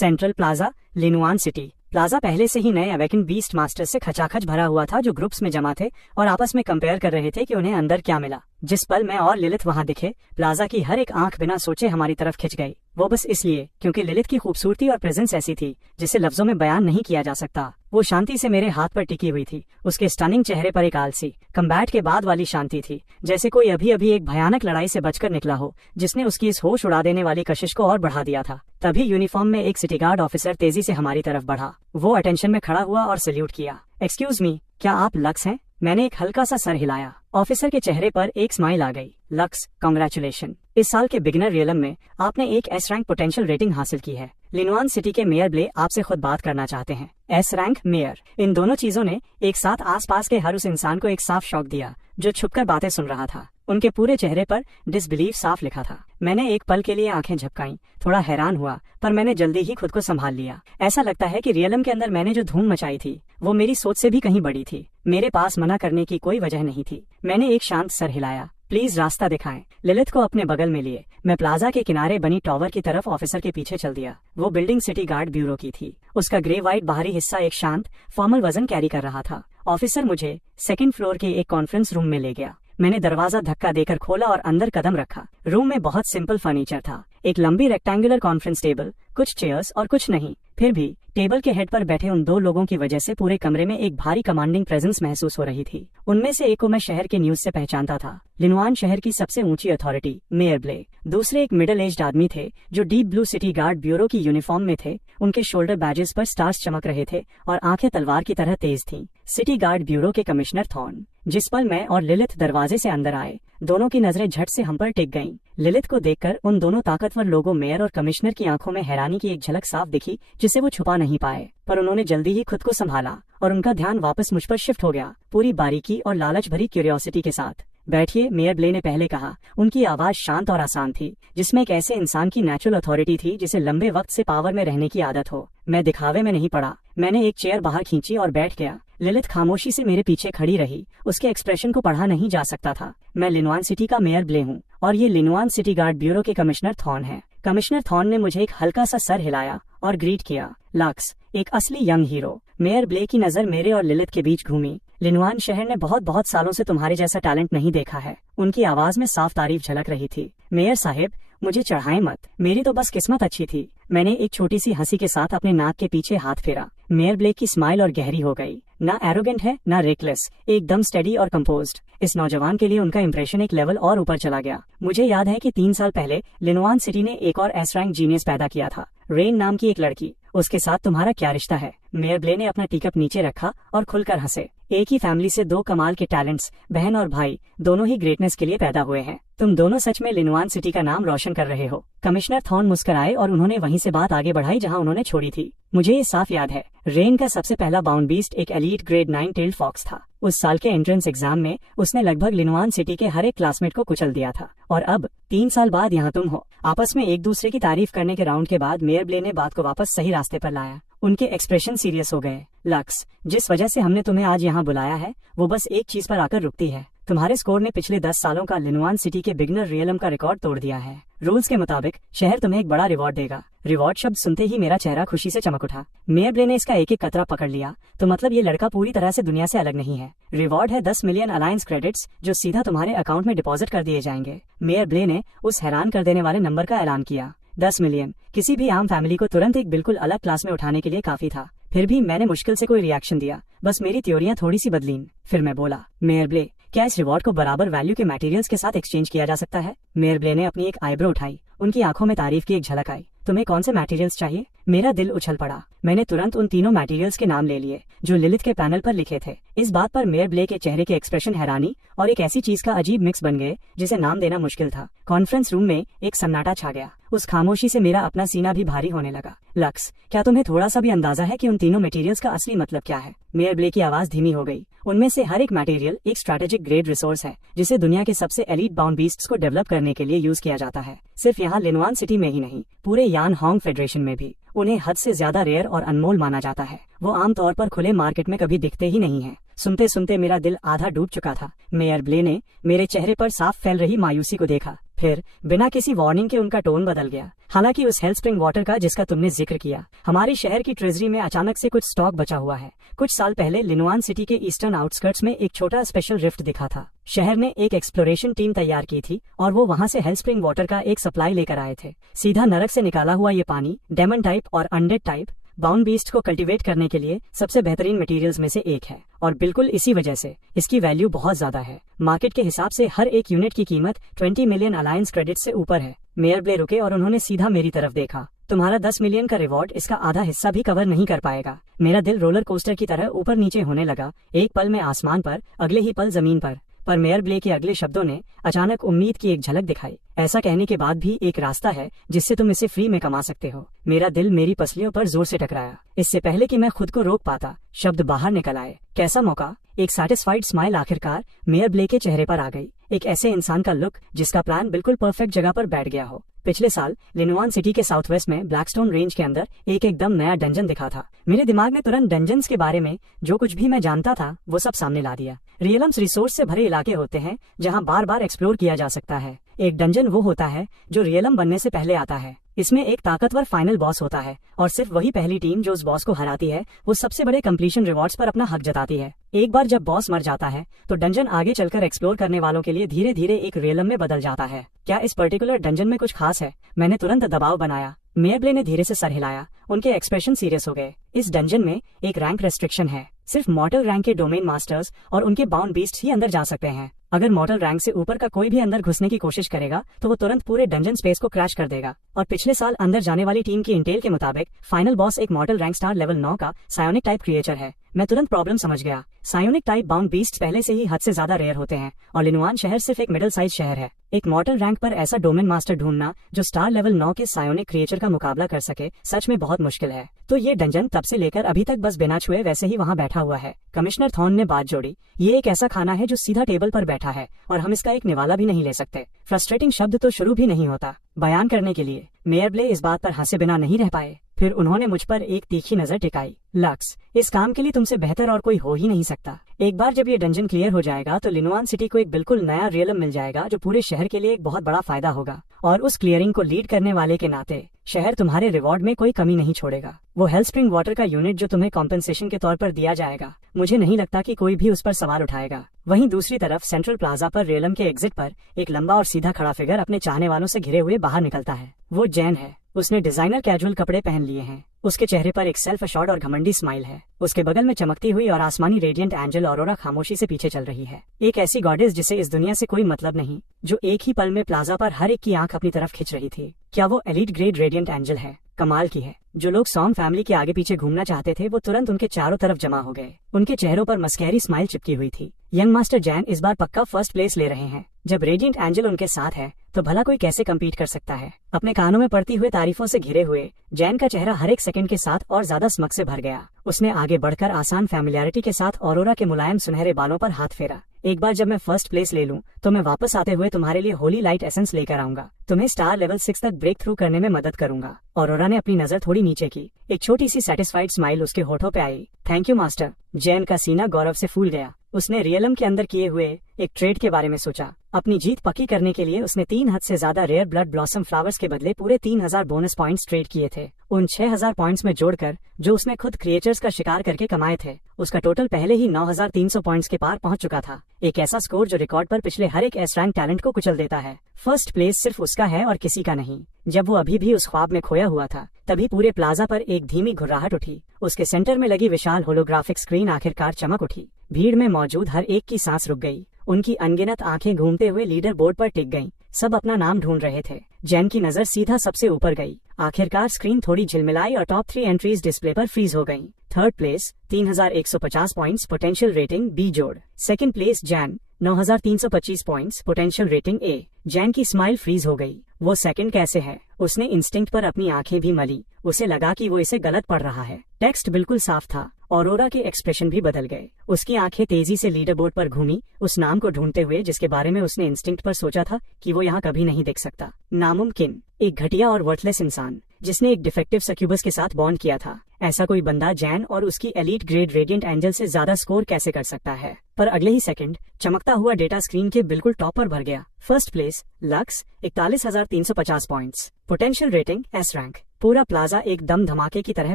Central plaza, Linuan city. Plaza पहले से ही नए अवेकन बीस्ट मास्टर्स से खचाखच भरा हुआ था, जो ग्रुप्स में जमा थे और आपस में कंपेयर कर रहे थे कि उन्हें अंदर क्या मिला। जिस पल मैं और लिलिथ वहां दिखे, प्लाजा की हर एक आंख बिना सोचे हमारी तरफ खिंच गई। वो बस इसलिए क्योंकि लिलिथ की खूबसूरती और प्रेजेंस ऐसी थी जिसे लफ्जों में बयान नहीं किया जा सकता। वो शांति से मेरे हाथ पर टिकी हुई थी। उसके स्टनिंग चेहरे पर एक आलसी कम्बैट के बाद वाली शांति थी, जैसे कोई अभी अभी एक भयानक लड़ाई से बचकर निकला हो, जिसने उसकी इस होश उड़ा देने वाली कशिश को और बढ़ा दिया था। तभी यूनिफॉर्म में एक सिटी गार्ड ऑफिसर तेजी से हमारी तरफ बढ़ा। वो अटेंशन में खड़ा हुआ और सल्यूट किया। एक्सक्यूज मी, क्या आप लक्स हैं? मैंने एक हल्का सा सर हिलाया। ऑफिसर के चेहरे पर एक स्माइल आ गई। Lux, congratulation. इस साल के बिगिनर रियलम में आपने एक एस रैंक पोटेंशियल रेटिंग हासिल की है। लिनुआन सिटी के मेयर ब्ले आपसे खुद बात करना चाहते हैं। एस रैंक, मेयर, इन दोनों चीजों ने एक साथ आसपास के हर उस इंसान को एक साफ शॉक दिया जो छुपकर बातें सुन रहा था। उनके पूरे चेहरे पर डिसबिलीफ साफ लिखा था। मैंने एक पल के लिए आंखें झपकाईं, थोड़ा हैरान हुआ, पर मैंने जल्दी ही खुद को संभाल लिया। ऐसा लगता है कि रियलम के अंदर मैंने जो धूम मचाई थी वो मेरी सोच से भी कहीं बड़ी थी। मेरे पास मना करने की कोई वजह नहीं थी। मैंने एक शांत सर हिलाया। प्लीज रास्ता दिखाएं। लिलिथ को अपने बगल में लिए मैं प्लाजा के किनारे बनी टॉवर की तरफ ऑफिसर के पीछे चल दिया। वो बिल्डिंग सिटी गार्ड ब्यूरो की थी। उसका ग्रे व्हाइट बाहरी हिस्सा एक शांत फॉर्मल वजन कैरी कर रहा था। ऑफिसर मुझे सेकंड फ्लोर के एक कॉन्फ्रेंस रूम में ले गया। मैंने दरवाजा धक्का देकर खोला और अंदर कदम रखा। रूम में बहुत सिंपल फर्नीचर था। एक लंबी रेक्टेंगुलर कॉन्फ्रेंस टेबल, कुछ चेयर्स और कुछ नहीं। फिर भी टेबल के हेड पर बैठे उन दो लोगों की वजह से पूरे कमरे में एक भारी कमांडिंग प्रेजेंस महसूस हो रही थी। उनमें से एक को मैं शहर के न्यूज से पहचानता था। लिनुआन शहर की सबसे ऊंची अथॉरिटी, मेयर ब्ले। दूसरे एक मिडिल एज्ड आदमी थे जो deep blue city guard bureau की यूनिफॉर्म में थे। उनके शोल्डर बैजेस पर स्टार्स चमक रहे थे और आंखें तलवार की तरह तेज थीं। सिटी गार्ड ब्यूरो के कमिश्नर थॉर्न। जिस पल मैं और लिलिथ दरवाजे से अंदर आए, दोनों की नजरें झट से हम पर टिक गईं। लिलिथ को देखकर उन दोनों ताकतवर लोगों मेयर और कमिश्नर की आंखों में हैरानी की एक झलक साफ दिखी, जिसे वो छुपा नहीं पाए। पर उन्होंने जल्दी ही खुद को संभाला और उनका ध्यान वापस मुझ पर शिफ्ट हो गया, पूरी बारीकी और लालच भरी क्यूरियोसिटी के साथ। बैठिए, मेयर ब्ले ने पहले कहा। उनकी आवाज शांत और आसान थी, जिसमें एक ऐसे इंसान की नेचुरल अथॉरिटी थी जिसे लंबे वक्त से पावर में रहने की आदत हो। मैं दिखावे में नहीं पड़ा। मैंने एक चेयर बाहर खींची और बैठ गया। लिलिथ खामोशी से मेरे पीछे खड़ी रही। उसके एक्सप्रेशन को पढ़ा नहीं जा सकता था। मैं लिनुआन सिटी का मेयर ब्ले हूँ और ये लिनुआन सिटी गार्ड ब्यूरो के कमिश्नर थॉर्न है। कमिश्नर थॉर्न ने मुझे एक हल्का सा सर हिलाया और ग्रीट किया। लक्स, एक असली यंग हीरो। मेयर ब्ले की नजर मेरे और लिलिथ के बीच घूमी। लिनुआन शहर ने बहुत सालों से तुम्हारे जैसा टैलेंट नहीं देखा है। उनकी आवाज में साफ तारीफ झलक रही थी। मेयर साहिब, मुझे चढ़ाएं मत, मेरी तो बस किस्मत अच्छी थी। मैंने एक छोटी सी हंसी के साथ अपने नाक के पीछे हाथ फेरा। मेयर ब्लेक की स्माइल और गहरी हो गई। ना एरोगेंट है, ना रेकलेस, एकदम स्टेडी और कंपोज्ड। इस नौजवान के लिए उनका इंप्रेशन एक लेवल और ऊपर चला गया। मुझे याद है कि 3 साल पहले लिनुआन सिटी ने एक और एस रैंक जीनियस पैदा किया था, रेन नाम की एक लड़की। उसके साथ तुम्हारा क्या रिश्ता है? मेयर ब्ले ने अपना टीकप नीचे रखा और खुलकर हंसे। एक ही फैमिली से 2 कमाल के टैलेंट्स, बहन और भाई, दोनों ही ग्रेटनेस के लिए पैदा हुए हैं। तुम दोनों सच में लिनुआन सिटी का नाम रोशन कर रहे हो। कमिश्नर थॉर्न मुस्कुराए और उन्होंने वहीं से बात आगे बढ़ाई जहां उन्होंने छोड़ी थी। मुझे ये साफ याद है, रेन का सबसे पहला बाउंड बीस्ट एक एलीट ग्रेड 9 टेल्ड फॉक्स था। उस साल के एंट्रेंस एग्जाम में उसने लगभग लिनुआन सिटी के हर एक क्लासमेट को कुचल दिया था। और अब 3 साल बाद यहाँ तुम हो। आपस में एक दूसरे की तारीफ करने के राउंड के बाद मेयर ब्ले ने बात को वापस सही रास्ते पर लाया। उनके एक्सप्रेशन सीरियस हो गए। लक्स, जिस वजह से हमने तुम्हें आज यहाँ बुलाया है वो बस एक चीज पर आकर रुकती है। तुम्हारे स्कोर ने पिछले 10 सालों का लिनुआन सिटी के बिगिनर रियलम का रिकॉर्ड तोड़ दिया है। रूल्स के मुताबिक शहर तुम्हें एक बड़ा रिवॉर्ड देगा। रिवॉर्ड शब्द सुनते ही मेरा चेहरा खुशी से चमक उठा। मेयर ब्ले ने इसका एक एक कतरा पकड़ लिया। तो मतलब ये लड़का पूरी तरह से दुनिया से अलग नहीं है। रिवॉर्ड है 10 मिलियन अलायंस क्रेडिट्स, जो सीधा तुम्हारे अकाउंट में डिपॉजिट कर दिए जाएंगे। मेयर ब्ले ने उस हैरान कर देने वाले नंबर का ऐलान किया। 10 मिलियन किसी भी आम फैमिली को तुरंत एक बिल्कुल अलग क्लास में उठाने के लिए काफी था। फिर भी मैंने मुश्किल से कोई रिएक्शन दिया, बस मेरी थ्योरियां थोड़ी सी बदलीं। फिर मैं बोला, मेयर ब्ले, क्या इस रिवॉर्ड को बराबर वैल्यू के मटेरियल्स के साथ एक्सचेंज किया जा सकता है? मेयर ब्ले ने अपनी एक आईब्रो उठाई। उनकी आंखों में तारीफ की एक झलक आई। तुम्हें कौन से मटेरियल्स चाहिए? मेरा दिल उछल पड़ा। मैंने तुरंत उन तीनों मटेरियल्स के नाम ले लिए जो लिलिथ के पैनल पर लिखे थे। इस बात पर मेयर ब्ले के चेहरे के एक्सप्रेशन हैरानी और एक ऐसी चीज का अजीब मिक्स बन गए जिसे नाम देना मुश्किल था। कॉन्फ्रेंस रूम में एक सन्नाटा छा गया। उस खामोशी से मेरा अपना सीना भी भारी होने लगा। लक्स, क्या तुम्हें थोड़ा सा भी अंदाजा है कि उन तीनों मटेरियल्स का असली मतलब क्या है? मेयर ब्ले की आवाज धीमी हो गई। उनमें से हर एक मटेरियल एक स्ट्रैटेजिक ग्रेड रिसोर्स है जिसे दुनिया के सबसे एलीट बाउंड बीस्ट्स को डेवलप करने के लिए यूज किया जाता है। सिर्फ यहाँ लिनुआन सिटी में ही नहीं, पूरे यान होंग फेडरेशन में भी उन्हें हद से ज्यादा रेयर और अनमोल माना जाता है। वो आमतौर पर खुले मार्केट में कभी दिखते ही नहीं है। सुनते सुनते मेरा दिल आधा डूब चुका था। मेयर ब्ले ने मेरे चेहरे पर साफ फैल रही मायूसी को देखा, फिर बिना किसी वार्निंग के उनका टोन बदल गया। हालांकि उस हेल्थ स्प्रिंग वाटर का जिसका तुमने जिक्र किया, हमारी शहर की ट्रेजरी में अचानक से कुछ स्टॉक बचा हुआ है। कुछ साल पहले लिनुआन सिटी के ईस्टर्न आउटस्कर्ट्स में एक छोटा स्पेशल रिफ्ट दिखा था। शहर ने एक एक्सप्लोरेशन टीम तैयार की थी और वो वहां से हेल्थ स्प्रिंग वाटर का एक सप्लाई लेकर आए थे। सीधा नरक से निकाला हुआ ये पानी डेमन टाइप और अनडेड टाइप बाउंड बीस्ट को कल्टीवेट करने के लिए सबसे बेहतरीन मटेरियल्स में से एक है, और बिल्कुल इसी वजह से इसकी वैल्यू बहुत ज्यादा है। मार्केट के हिसाब से हर एक यूनिट की कीमत 20 मिलियन अलायंस क्रेडिट से ऊपर है। मेयर ब्ले रुके और उन्होंने सीधा मेरी तरफ देखा। तुम्हारा 10 मिलियन का रिवॉर्ड इसका आधा हिस्सा भी कवर नहीं कर पाएगा। मेरा दिल रोलर कोस्टर की तरह ऊपर नीचे होने लगा, एक पल में आसमान पर, अगले ही पल जमीन पर मेयर ब्ले के अगले शब्दों ने अचानक उम्मीद की एक झलक दिखाई। ऐसा कहने के बाद भी एक रास्ता है जिससे तुम इसे फ्री में कमा सकते हो। मेरा दिल मेरी पसलियों पर जोर से टकराया। इससे पहले कि मैं खुद को रोक पाता, शब्द बाहर निकल आए। कैसा मौका। एक सैटिस्फाइड स्माइल आखिरकार मेयर ब्ले के चेहरे पर आ गई। एक ऐसे इंसान का लुक जिसका प्लान बिल्कुल परफेक्ट जगह पर बैठ गया हो। पिछले साल लिनुआन सिटी के साउथ वेस्ट में ब्लैकस्टोन रेंज के अंदर एक एकदम नया डंजन दिखा था। मेरे दिमाग ने तुरंत डंजन्स के बारे में जो कुछ भी मैं जानता था वो सब सामने ला दिया। रियलम्स रिसोर्स से भरे इलाके होते हैं जहां बार बार एक्सप्लोर किया जा सकता है। एक डंजन वो होता है जो रियलम बनने से पहले आता है। इसमें एक ताकतवर फाइनल बॉस होता है और सिर्फ वही पहली टीम जो उस बॉस को हराती है वो सबसे बड़े कंप्लीशन रिवॉर्ड्स पर अपना हक जताती है। एक बार जब बॉस मर जाता है तो डंजन आगे चलकर एक्सप्लोर करने वालों के लिए धीरे धीरे एक रियलम में बदल जाता है। क्या इस पर्टिकुलर डंजन में कुछ खास है? मैंने तुरंत दबाव बनाया। मेयर ब्ले ने धीरे से सर हिलाया। उनके एक्सप्रेशन सीरियस हो गए। इस डंजन में एक रैंक रेस्ट्रिक्शन है। सिर्फ मॉर्टल रैंक के डोमेन मास्टर्स और उनके बाउंड बीस्ट्स ही अंदर जा सकते हैं। अगर मॉर्टल रैंक से ऊपर का कोई भी अंदर घुसने की कोशिश करेगा तो वो तुरंत पूरे डंजन स्पेस को क्रैश कर देगा। और पिछले साल अंदर जाने वाली टीम की इंटेल के मुताबिक फाइनल बॉस एक मॉर्टल रैंक स्टार लेवल 9 का सायोनिक टाइप क्रिएचर है। मैं तुरंत प्रॉब्लम समझ गया। सायोनिक टाइप बाउंड बीस्ट पहले से ही हद से ज्यादा रेयर होते हैं और लिनुआन शहर सिर्फ एक मिडिल साइज शहर है। एक मॉर्टल रैंक पर ऐसा डोमेन मास्टर ढूंढना जो स्टार लेवल 9 के सायोनिक क्रिएचर का मुकाबला कर सके सच में बहुत मुश्किल है। तो ये डंजन तब से लेकर अभी तक बस बिना छुए वैसे ही वहाँ बैठा हुआ है। कमिश्नर थॉर्न ने बात जोड़ी। ये एक ऐसा खाना है जो सीधा टेबल पर बैठा है और हम इसका एक निवाला भी नहीं ले सकते। फ्रस्ट्रेटिंग शब्द तो शुरू भी नहीं होता बयान करने के लिए। मेयर ब्ले इस बात पर हंसे बिना नहीं रह पाए। फिर उन्होंने मुझ पर एक तीखी नजर टिकाई। लक्स, इस काम के लिए तुमसे बेहतर और कोई हो ही नहीं सकता। एक बार जब ये डंजन क्लियर हो जाएगा तो लिनुआन सिटी को एक बिल्कुल नया रियलम मिल जाएगा जो पूरे शहर के लिए एक बहुत बड़ा फायदा होगा। और उस क्लियरिंग को लीड करने वाले के नाते शहर तुम्हारे रिवॉर्ड में कोई कमी नहीं छोड़ेगा। वो हेल्थ स्प्रिंग वाटर का यूनिट जो तुम्हें कॉम्पेंसेशन के तौर पर दिया जाएगा, मुझे नहीं लगता कि कोई भी उस पर सवाल उठाएगा। वहीं दूसरी तरफ सेंट्रल प्लाजा पर रियलम के एग्जिट पर एक लंबा और सीधा खड़ा फिगर अपने चाहने वालों से घिरे हुए बाहर निकलता है। वो जैन है। उसने डिजाइनर कैजुअल कपड़े पहन लिए हैं। उसके चेहरे पर एक सेल्फ अशोर्ड और घमंडी स्माइल है। उसके बगल में चमकती हुई और आसमानी रेडिएंट एंजल ऑरोरा खामोशी से पीछे चल रही है। एक ऐसी गॉडेस जिसे इस दुनिया से कोई मतलब नहीं, जो एक ही पल में प्लाजा पर हर एक की आंख अपनी तरफ खिंच रही थी। क्या वो एलीट ग्रेड रेडिएंट एंजल है? कमाल की है। जो लोग सॉन्ग फैमिली के आगे पीछे घूमना चाहते थे वो तुरंत उनके चारों तरफ जमा हो गए। उनके चेहरों पर मस्कैरी स्माइल चिपकी हुई थी। यंग मास्टर जैन इस बार पक्का फर्स्ट प्लेस ले रहे हैं। जब रेडिएंट एंजल उनके साथ है तो भला कोई कैसे कम्पीट कर सकता है? अपने कानों में पड़ती हुए तारीफों से घिरे हुए जैन का चेहरा हर एक सेकंड के साथ और ज्यादा स्मक से भर गया। उसने आगे बढ़कर आसान फैमिलियरिटी के साथ ऑरोरा के मुलायम सुनहरे बालों पर हाथ फेरा। एक बार जब मैं फर्स्ट प्लेस ले लूं तो मैं वापस आते हुए तुम्हारे लिए होली लाइट एसेंस लेकर आऊंगा। तुम्हें स्टार लेवल 6 तक ब्रेक थ्रू करने में मदद करूंगा। ऑरोरा ने अपनी नजर थोड़ी नीचे की। एक छोटी सी सेटिस्फाइड स्माइल उसके होठों पे आई। Thank you master. जैन का सीना गौरव से फूल गया। उसने रियलम के अंदर किए हुए एक ट्रेड के बारे में सोचा। अपनी जीत पक्की करने के लिए उसने 3 हद से ज्यादा रेयर ब्लड ब्लॉसम फ्लावर्स के बदले पूरे 3000 बोनस पॉइंट्स ट्रेड किए थे। उन 6000 पॉइंट्स में जोड़कर जो उसने खुद क्रिएचर्स का शिकार करके कमाए थे, उसका टोटल पहले ही 9300 पॉइंट्स के पार पहुंच चुका था। एक ऐसा स्कोर जो रिकॉर्ड पर पिछले हर एक एस रैंक टैलेंट को कुचल देता है। फर्स्ट प्लेस सिर्फ उसका है और किसी का नहीं। जब वो अभी भी उस ख्वाब में खोया हुआ था तभी पूरे प्लाजा पर एक धीमी घुर्राहट उठी। उसके सेंटर में लगी विशाल होलोग्राफिक स्क्रीन आखिरकार चमक उठी। भीड़ में मौजूद हर एक की सांस रुक गई। उनकी अनगिनत आंखें घूमते हुए लीडर बोर्ड पर टिक गईं। सब अपना नाम ढूंढ रहे थे। जैन की नजर सीधा सबसे ऊपर गई। आखिरकार स्क्रीन थोड़ी झिलमिलाई और टॉप 3 एंट्रीज डिस्प्ले पर फ्रीज हो गईं। Third place 3150 points potential rating B जोड़। Second place Jain 9325 points potential rating A. Jain की स्माइल फ्रीज हो गई। वो सेकंड कैसे है? उसने इंस्टिंक्ट पर अपनी आंखें भी मली। उसे लगा कि वो इसे गलत पढ़ रहा है। टेक्स्ट बिल्कुल साफ था। ऑरोरा के एक्सप्रेशन भी बदल गए। उसकी आंखें तेजी से लीडर बोर्ड पर घूमी, उस नाम को ढूंढते हुए जिसके बारे में उसने इंस्टिंक्ट पर सोचा था कि वो यहाँ कभी नहीं देख सकता। नामुमकिन, एक घटिया और वर्थलेस इंसान जिसने एक डिफेक्टिव सक्यूबस के साथ बॉन्ड किया था। ऐसा कोई बंदा जैन और उसकी एलीट ग्रेड रेडिएंट एंजल से ज्यादा स्कोर कैसे कर सकता है? पर अगले ही सेकंड चमकता हुआ डेटा स्क्रीन के बिल्कुल टॉप पर भर गया। First place lux 41,350 points, potential rating S rank. पूरा प्लाजा एकदम धमाके की तरह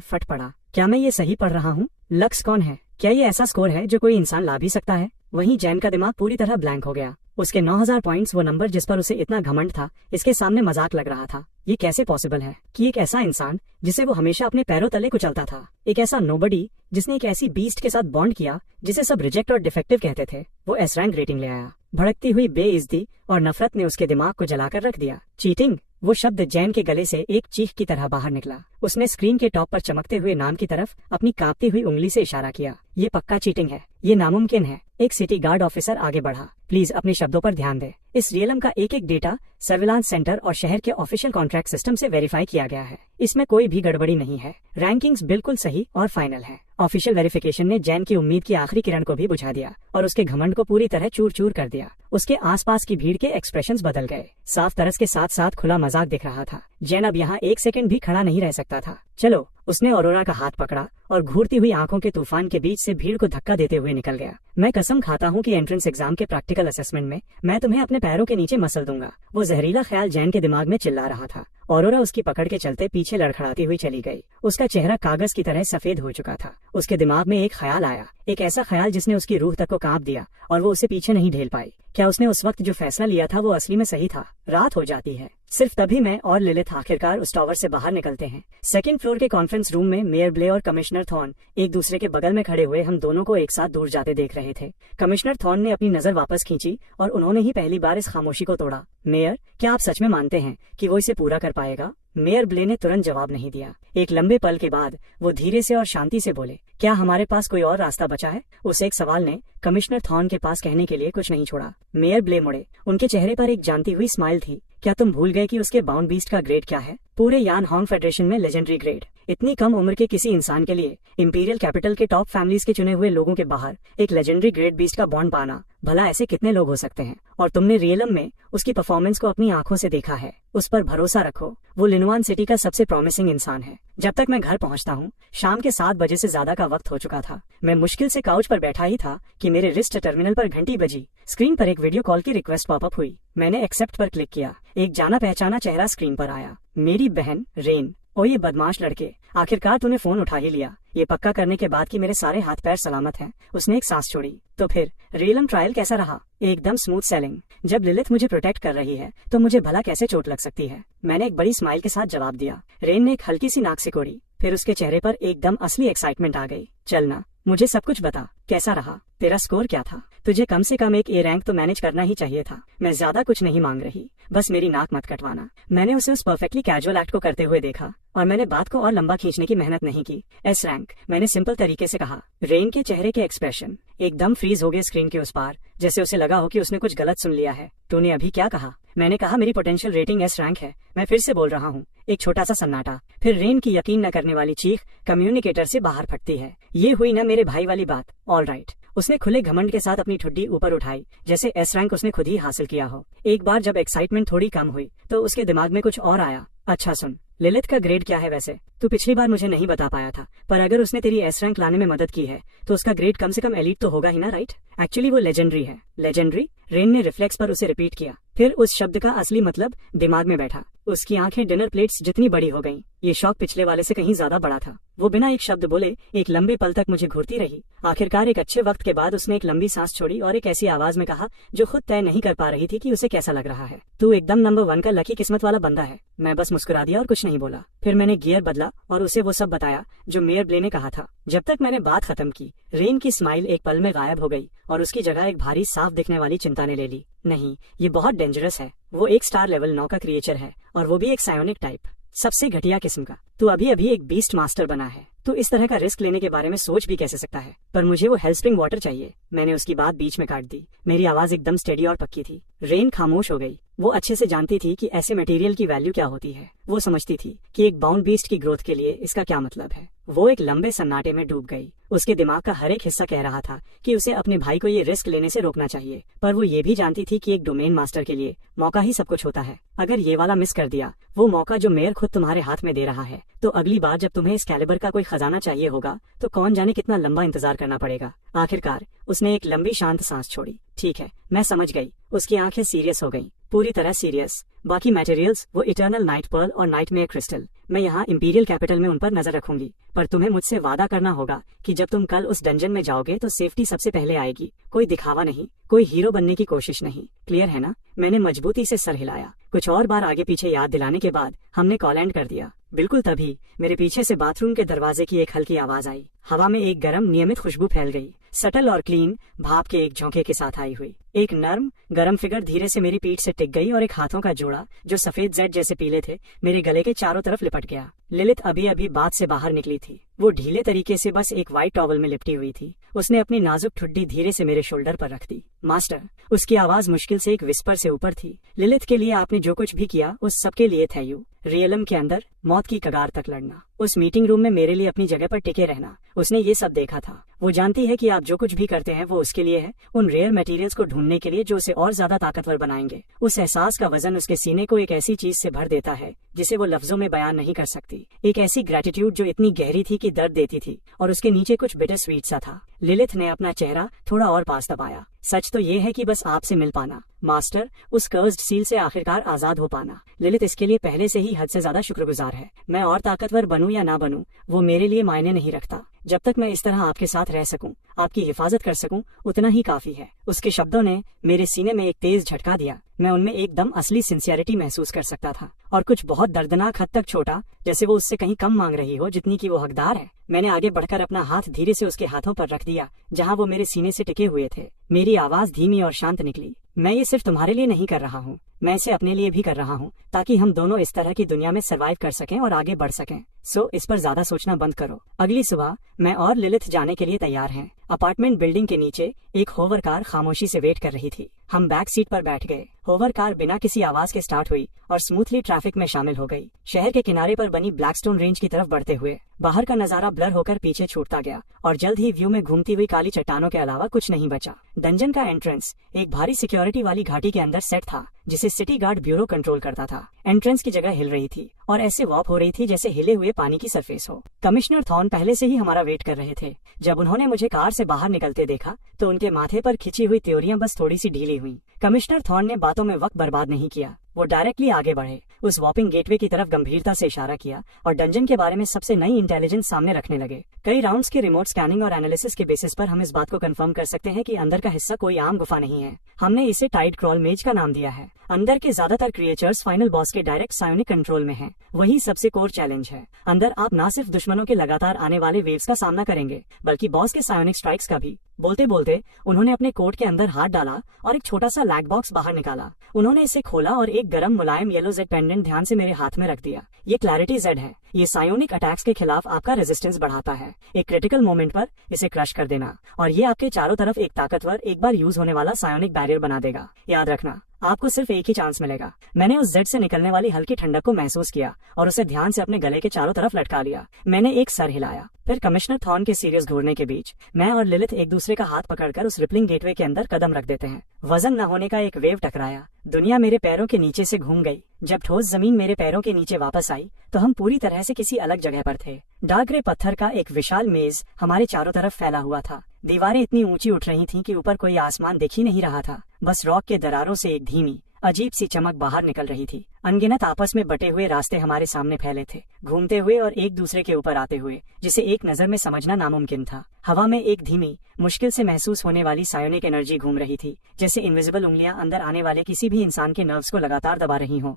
फट पड़ा। क्या मैं ये सही पढ़ रहा हूँ? लक्स कौन है? क्या ये ऐसा स्कोर है जो कोई इंसान ला भी सकता है? वहीं जैन का दिमाग पूरी तरह ब्लैंक हो गया। उसके 9,000 पॉइंट्स, वो नंबर जिस पर उसे इतना घमंड था, इसके सामने मजाक लग रहा था। ये कैसे पॉसिबल है कि एक ऐसा इंसान जिसे वो हमेशा अपने पैरों तले कुचलता था, एक ऐसा नोबडी जिसने एक ऐसी बीस्ट के साथ बॉन्ड किया जिसे सब रिजेक्ट और डिफेक्टिव कहते थे, वो एस रैंक रेटिंग ले आया। भड़कती हुई बेइज्जती और नफरत ने उसके दिमाग को जलाकर रख दिया। चीटिंग, वो शब्द जैन के गले से एक चीख की तरह बाहर निकला। उसने स्क्रीन के टॉप पर चमकते हुए नाम की तरफ अपनी कांपती हुई उंगली से इशारा किया। ये पक्का चीटिंग है, ये नामुमकिन है। एक सिटी गार्ड ऑफिसर आगे बढ़ा। प्लीज अपने शब्दों पर ध्यान दे। इस रियलम का एक एक डेटा सर्विलांस सेंटर और शहर के ऑफिशियल कॉन्ट्रैक्ट सिस्टम से वेरीफाई किया गया है। इसमें कोई भी गड़बड़ी नहीं है। रैंकिंग्स बिल्कुल सही और फाइनल है। ऑफिशियल वेरिफिकेशन ने जैन की उम्मीद की आखिरी किरण को भी बुझा दिया और उसके घमंड को पूरी तरह चूर चूर कर दिया। उसके आसपास की भीड़ के एक्सप्रेशंस बदल गए। साफ तरस के साथ साथ खुला मजाक दिख रहा था। जैन अब यहाँ एक सेकंड भी खड़ा नहीं रह सकता था। चलो, उसने ऑरोरा का हाथ पकड़ा और घूरती हुई आंखों के तूफान के बीच से भीड़ को धक्का देते हुए निकल गया। मैं कसम खाता हूँ कि एंट्रेंस एग्जाम के प्रैक्टिकल असेसमेंट में मैं तुम्हें अपने पैरों के नीचे मसल दूंगा। वो जहरीला ख्याल जैन के दिमाग में चिल्ला रहा था। ऑरोरा उसकी पकड़ के चलते पीछे लड़खड़ाती हुई चली गई। उसका चेहरा कागज की तरह सफेद हो चुका था। उसके दिमाग में एक ख्याल आया, एक ऐसा ख्याल जिसने उसकी रूह तक को कांप दिया और वो उसे पीछे नहीं ढेल पाई। क्या उसने उस वक्त जो फैसला लिया था वो असली में सही था? रात हो जाती है। सिर्फ तभी मैं और लिलिथ आखिरकार उस टावर से बाहर निकलते हैं। सेकंड फ्लोर के कॉन्फ्रेंस रूम में मेयर ब्ले और कमिश्नर थॉर्न एक दूसरे के बगल में खड़े हुए हम दोनों को एक साथ दूर जाते देख रहे थे। कमिश्नर थॉर्न ने अपनी नजर वापस खींची और उन्होंने ही पहली बार इस खामोशी को तोड़ा। मेयर, क्या आप सच में मानते हैं कि वो इसे पूरा कर पाएगा? मेयर ब्ले ने तुरंत जवाब नहीं दिया। एक लंबे पल के बाद वो धीरे से और शांति से बोले, क्या हमारे पास कोई और रास्ता बचा है? उस एक सवाल ने कमिश्नर थॉर्न के पास कहने के लिए कुछ नहीं छोड़ा। मेयर ब्ले मुड़े। उनके चेहरे पर एक जानती हुई स्माइल थी। क्या तुम भूल गए कि उसके बाउंड बीस्ट का ग्रेड क्या है? पूरे यान होंग फेडरेशन में लेजेंडरी ग्रेड। इतनी कम उम्र के किसी इंसान के लिए इंपीरियल कैपिटल के टॉप फैमिलीज के चुने हुए लोगों के बाहर एक लेजेंडरी ग्रेड बीस्ट का बॉन्ड पाना, भला ऐसे कितने लोग हो सकते हैं? और तुमने रियलम में उसकी परफॉर्मेंस को अपनी आंखों से देखा है। उस पर भरोसा रखो, वो लिनुआन सिटी का सबसे प्रॉमिसिंग इंसान है। जब तक मैं घर पहुंचता हूँ, शाम के 7 बजे से ज्यादा का वक्त हो चुका था। मैं मुश्किल से काउच पर बैठा ही था कि मेरे रिस्ट टर्मिनल पर घंटी बजी। स्क्रीन पर एक वीडियो कॉल की रिक्वेस्ट पॉपअप हुई। मैंने एक्सेप्ट पर क्लिक किया। एक जाना पहचाना चेहरा स्क्रीन पर आया। मेरी बहन रेन। ओ ये बदमाश लड़के, आखिरकार तूने फोन उठा ही लिया। ये पक्का करने के बाद कि मेरे सारे हाथ पैर सलामत हैं, उसने एक सांस छोड़ी। तो फिर रियलम ट्रायल कैसा रहा? एकदम स्मूथ सेलिंग। जब लिलिथ मुझे प्रोटेक्ट कर रही है तो मुझे भला कैसे चोट लग सकती है? मैंने एक बड़ी स्माइल के साथ जवाब दिया। रेन ने एक हल्की सी नाक सिकोड़ी, फिर उसके चेहरे पर एकदम असली एक्साइटमेंट आ गई। चलना, मुझे सब कुछ बता, कैसा रहा? तेरा स्कोर क्या था? तुझे कम से कम एक ए रैंक तो मैनेज करना ही चाहिए था। मैं ज्यादा कुछ नहीं मांग रही, बस मेरी नाक मत कटवाना। मैंने उसे उस परफेक्टली कैजुअल एक्ट को करते हुए देखा और मैंने बात को और लंबा खींचने की मेहनत नहीं की। एस रैंक, मैंने सिंपल तरीके से कहा। रेन के चेहरे के एक्सप्रेशन एकदम फ्रीज हो गए स्क्रीन के उस पार, जैसे उसे लगा हो कि उसने कुछ गलत सुन लिया है। तूने अभी क्या कहा? मैंने कहा मेरी पोटेंशियल रेटिंग एस रैंक है। मैं फिर से बोल रहा हूँ। एक छोटा सा सन्नाटा, फिर रेन की यकीन न करने वाली चीख कम्युनिकेटर से बाहर फटती है। ये हुई ना मेरे भाई वाली बात। All right. उसने खुले घमंड के साथ अपनी ठुड्डी ऊपर उठाई, जैसे एस रैंक उसने खुद ही हासिल किया हो। एक बार जब एक्साइटमेंट थोड़ी कम हुई तो उसके दिमाग में कुछ और आया। अच्छा सुन, लिलिथ का ग्रेड क्या है वैसे? तू पिछली बार मुझे नहीं बता पाया था, पर अगर उसने तेरी एस रैंक लाने में मदद की है तो उसका ग्रेड कम से कम एलीट तो होगा ही ना, राइट? एक्चुअली वो लेजेंडरी है। लेजेंडरी? रेन ने रिफ्लेक्स पर उसे रिपीट किया। फिर उस शब्द का असली मतलब दिमाग में बैठा। उसकी आंखें डिनर प्लेट्स जितनी बड़ी हो गईं। ये शौक पिछले वाले से कहीं ज्यादा बड़ा था। वो बिना एक शब्द बोले एक लंबे पल तक मुझे घूरती रही। आखिरकार एक अच्छे वक्त के बाद उसने एक लंबी सांस छोड़ी और एक ऐसी आवाज में कहा जो खुद तय नहीं कर पा रही थी कि उसे कैसा लग रहा है। तू एकदम नंबर 1 का लकी किस्मत वाला बंदा है। मैं बस मुस्कुरा दिया और कुछ नहीं बोला। फिर मैंने गियर बदला और उसे वो सब बताया जो मेयर ब्ले ने कहा था। जब तक मैंने बात खत्म की, रेन की स्माइल एक पल में गायब हो गई और उसकी जगह एक भारी साफ दिखने वाली चिंता ने ले ली। नहीं, ये बहुत डेंजरस है। वो एक स्टार लेवल 9 का क्रिएचर है और वो भी एक सायोनिक टाइप, सबसे घटिया किस्म का। तू अभी अभी एक बीस्ट मास्टर बना है, तो इस तरह का रिस्क लेने के बारे में सोच भी कैसे सकता है? पर मुझे वो हेलस्प्रिंग वाटर चाहिए। मैंने उसकी बात बीच में काट दी। मेरी आवाज एकदम स्टेडी और पक्की थी। रेन खामोश हो गई। वो अच्छे से जानती थी कि ऐसे मटेरियल की वैल्यू क्या होती है। वो समझती थी कि एक बाउंड बीस्ट की ग्रोथ के लिए इसका क्या मतलब है। वो एक लंबे सन्नाटे में डूब गई। उसके दिमाग का हर एक हिस्सा कह रहा था कि उसे अपने भाई को ये रिस्क लेने से रोकना चाहिए, पर वो ये भी जानती थी कि एक डोमेन मास्टर के लिए मौका ही सब कुछ होता है। अगर ये वाला मिस कर दिया, वो मौका जो मेयर खुद तुम्हारे हाथ में दे रहा है, तो अगली बार जब तुम्हें इस कैलिबर का कोई खजाना चाहिए होगा तो कौन जाने कितना लंबा इंतजार करना पड़ेगा। आखिरकार उसने एक लंबी शांत सांस छोड़ी। ठीक है, मैं समझ गई। उसकी आंखें सीरियस हो गईं, पूरी तरह सीरियस। बाकी मटेरियल्स, वो इटर्नल नाइट पर्ल और नाइटमेयर क्रिस्टल, मैं यहाँ इंपीरियल कैपिटल में उन पर नजर रखूंगी, पर तुम्हें मुझसे वादा करना होगा कि जब तुम कल उस डंजन में जाओगे तो सेफ्टी सबसे पहले आएगी। कोई दिखावा नहीं, कोई हीरो बनने की कोशिश नहीं। क्लियर है ना? मैंने मजबूती से सर हिलाया। कुछ और बार आगे पीछे याद दिलाने के बाद हमने कॉल एंड कर दिया। बिल्कुल तभी मेरे पीछे से बाथरूम के दरवाजे की एक हल्की आवाज आई। हवा में एक गर्म नियमित खुशबू फैल गई, सटल और क्लीन, भाप के एक झोंके के साथ आई हुई। एक नर्म गर्म फिगर धीरे से मेरी पीठ से टिक गई और एक हाथों का जोड़ा जो सफेद जेड जैसे पीले थे मेरे गले के चारों तरफ लिपट गया। लिलित अभी अभी बात से बाहर निकली थी। वो ढीले तरीके से बस एक व्हाइट टॉवल में लिपटी हुई थी। उसने अपनी नाजुक ठुड्डी धीरे से मेरे शोल्डर पर रख दी। मास्टर, उसकी आवाज मुश्किल से एक विस्पर से ऊपर थी। लिलित के लिए आपने जो कुछ भी किया उस सब के लिए थैंक यू। रियलम के अंदर मौत की कगार तक लड़ना, उस मीटिंग रूम में मेरे लिए अपनी जगह पर टिके रहना, उसने ये सब देखा था। वो जानती है कि आप जो कुछ भी करते हैं वो उसके लिए है, उन रेयर मटेरियल्स को ढूंढने के लिए जो उसे और ज्यादा ताकतवर बनाएंगे। उस एहसास का वजन उसके सीने को एक ऐसी चीज से भर देता है जिसे वो लफ्जों में बयान नहीं कर सकती। एक ऐसी ग्रेटिट्यूड जो इतनी गहरी थी कि दर्द देती थी, और उसके नीचे कुछ बिटर स्वीट सा था। लिलिथ ने अपना चेहरा थोड़ा और पास दबाया। सच तो ये है कि बस आपसे मिल पाना, मास्टर, उस कर्स्ड सील से आखिरकार आजाद हो पाना। लिलिथ इसके लिए पहले से ही हद से ज्यादा शुक्रगुजार है। मैं और ताकतवर बनूं या ना बनूं, वो मेरे लिए मायने नहीं रखता। जब तक मैं इस तरह आपके साथ रह सकूं, आपकी हिफाजत कर सकूं, उतना ही काफी है। उसके शब्दों ने मेरे सीने में एक तेज झटका दिया। मैं उनमें एकदम असली सिंसियरिटी महसूस कर सकता था, और कुछ बहुत दर्दनाक हद तक छोटा, जैसे वो उससे कहीं कम मांग रही हो जितनी की वो हकदार है। मैंने आगे बढ़कर अपना हाथ धीरे से उसके हाथों पर रख दिया जहां वो मेरे सीने से टिके हुए थे। मेरी आवाज धीमी और शांत निकली। मैं ये सिर्फ तुम्हारे लिए नहीं कर रहा हूँ, मैं इसे अपने लिए भी कर रहा हूँ, ताकि हम दोनों इस तरह की दुनिया में सरवाइव कर सकें और आगे बढ़ सकें। सो इस पर ज्यादा सोचना बंद करो। अगली सुबह मैं और लिलिथ जाने के लिए तैयार हैं। अपार्टमेंट बिल्डिंग के नीचे एक होवर कार खामोशी से वेट कर रही थी। हम बैक सीट पर बैठ गए। होवर कार बिना किसी आवाज के स्टार्ट हुई और स्मूथली ट्रैफिक में शामिल हो गई। शहर के किनारे पर बनी ब्लैकस्टोन रेंज की तरफ बढ़ते हुए बाहर का नजारा ब्लर होकर पीछे छूटता गया, और जल्द ही व्यू में घूमती हुई काली चट्टानों के अलावा कुछ नहीं बचा। डंजन का एंट्रेंस एक भारी सिक्योरिटी वाली घाटी के अंदर सेट था, जिसे सिटी गार्ड ब्यूरो कंट्रोल करता था। एंट्रेंस की जगह हिल रही थी और ऐसे वॉप हो रही थी जैसे हिले हुए पानी की सरफेस हो। कमिश्नर थॉर्न पहले से ही हमारा वेट कर रहे थे। जब उन्होंने मुझे कार से बाहर निकलते देखा तो उनके माथे पर खिंची हुई त्योरियां बस थोड़ी सी ढीली हुई। कमिश्नर थॉर्न ने बातों में वक्त बर्बाद नहीं किया। वो डायरेक्टली आगे बढ़े, उस वॉपिंग गेटवे की तरफ गंभीरता से इशारा किया और डंजन के बारे में सबसे नई इंटेलिजेंस सामने रखने लगे। कई राउंड्स के रिमोट स्कैनिंग और एनालिसिस के बेसिस पर हम इस बात को कंफर्म कर सकते हैं कि अंदर का हिस्सा कोई आम गुफा नहीं है। हमने इसे टाइड क्रॉल मेज का नाम दिया है। अंदर के ज्यादातर क्रिएचर्स फाइनल बॉस के डायरेक्ट सायोनिक कंट्रोल में हैं। वही सबसे कोर चैलेंज है। अंदर आप न सिर्फ दुश्मनों के लगातार आने वाले वेव्स का सामना करेंगे, बल्कि बॉस के सायोनिक स्ट्राइक्स का भी। बोलते बोलते उन्होंने अपने कोट के अंदर हाथ डाला और एक छोटा सा लैग बॉक्स बाहर निकाला। उन्होंने इसे खोला और एक गरम मुलायम येलो जेड पेंडेंट ध्यान से मेरे हाथ में रख दिया। ये क्लैरिटी जेड है। ये सायोनिक अटैक्स के खिलाफ आपका रेजिस्टेंस बढ़ाता है। एक क्रिटिकल मोमेंट पर इसे क्रश कर देना, और ये आपके चारों तरफ एक ताकतवर, एक बार यूज होने वाला सायोनिक बैरियर बना देगा। याद रखना, आपको सिर्फ एक ही चांस मिलेगा। मैंने उस जेड से निकलने वाली हल्की ठंडक को महसूस किया और उसे ध्यान से अपने गले के चारों तरफ लटका लिया। मैंने एक सर हिलाया। फिर कमिश्नर थॉर्न के सीरियस घूरने के बीच मैं और लिलिथ एक दूसरे का हाथ पकड़कर उस रिपलिंग गेटवे के अंदर कदम रख देते हैं। वजन न होने का एक वेव टकराया। दुनिया मेरे पैरों के नीचे से घूम गई। जब ठोस जमीन मेरे पैरों के नीचे वापस आई तो हम पूरी तरह से किसी अलग जगह पर थे। डार्क ग्रे पत्थर का एक विशाल मेज हमारे चारों तरफ फैला हुआ था। दीवारें इतनी ऊंची उठ रही थीं कि ऊपर कोई आसमान दिख ही नहीं रहा था। बस रॉक के दरारों से एक धीमी अजीब सी चमक बाहर निकल रही थी। अनगिनत आपस में बटे हुए रास्ते हमारे सामने फैले थे, घूमते हुए और एक दूसरे के ऊपर आते हुए, जिसे एक नजर में समझना नामुमकिन था। हवा में एक धीमी, मुश्किल से महसूस होने वाली सायोनिक एनर्जी घूम रही थी, जैसे इनविजिबल उंगलियां अंदर आने वाले किसी भी इंसान के नर्व्स को लगातार दबा रही हों।